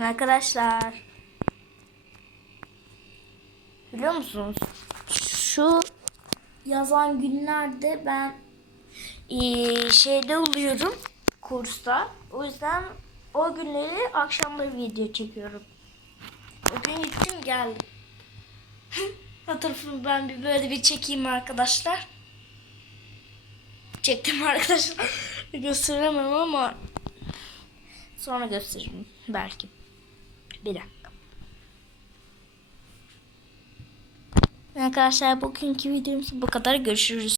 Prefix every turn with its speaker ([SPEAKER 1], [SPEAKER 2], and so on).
[SPEAKER 1] Arkadaşlar. Biliyor musunuz? Şu yazan günlerde ben eee, şeyde oluyorum kursta. O yüzden o günleri akşamları video çekiyorum. Bugün gittim geldim. Fotoğrafımı ben bir böyle bir çekeyim arkadaşlar. Çektim arkadaşlar. Gösteremem ama sonra gösteririm belki. Bir dakika. Arkadaşlar bugünkü videomuz bu kadar. Görüşürüz.